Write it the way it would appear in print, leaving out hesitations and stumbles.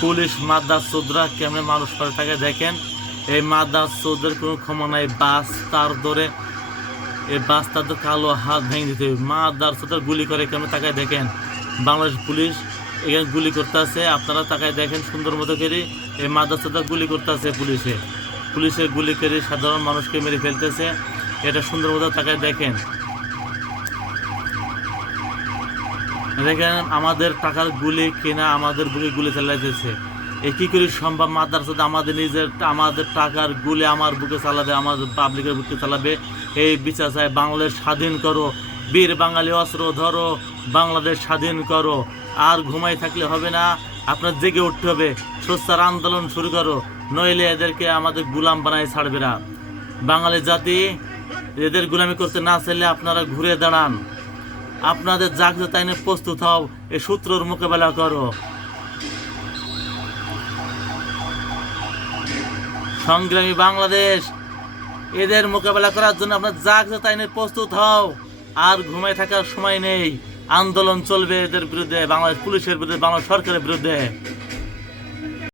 Police Madras Chodra কেমনে মানুষ পরে থাকে দেখেন। এই মাদ্রাস চোদ্রের কোনো ক্ষমা নাই, বাস তার ধরে এই বাস তার কালো হাত ভেঙে দিতে হবে। মাদ্রাস চোদ্রা গুলি করে কেমন তাকায় দেখেন। বাংলাদেশ পুলিশ এখানে গুলি করতে আছে, আপনারা তাকায় দেখেন সুন্দর মতো করে। এই মাদ্রাস চোদ্রা গুলি করতে আছে পুলিশে গুলি করে সাধারণ মানুষকে মেরে ফেলতেছে। এটা সুন্দর মতো তাকায় দেখেন। দেখেন আমাদের টাকার গুলি কিনা আমাদের বুকে গুলি চালাইতেছে। এ কি করে সম্ভব? মাদ্রাসা আমাদের টাকার গুলি আমার বুকে চালাবে, আমাদের পাবলিকের বুকে চালাবে। এই বিচার চাই। বাংলাদেশ স্বাধীন করো, বীর বাঙালি অস্ত্র ধরো, বাংলাদেশ স্বাধীন করো। আর ঘুমাই থাকলে হবে না, আপনার জেগে উঠতে হবে, সোচ্চার আন্দোলন শুরু করো, নইলে এদেরকে আমাদের গুলাম বানাই ছাড়বে না। বাঙালি জাতি এদের গুলামি করতে না চাইলে আপনারা ঘুরে দাঁড়ান, আপনাদের জাগ্রত আইনে প্রস্তুত হও, এই সূত্রর মোকাবেলা করো। সংগ্রামী বাংলাদেশ, এদের মোকাবেলা করার জন্য আপনার জাগ্রত আইনে প্রস্তুত হও। আর ঘুমায় থাকার সময় নেই, আন্দোলন চলবে এদের বিরুদ্ধে, বাংলাদেশ পুলিশের বিরুদ্ধে, বাংলাদেশ সরকারের বিরুদ্ধে।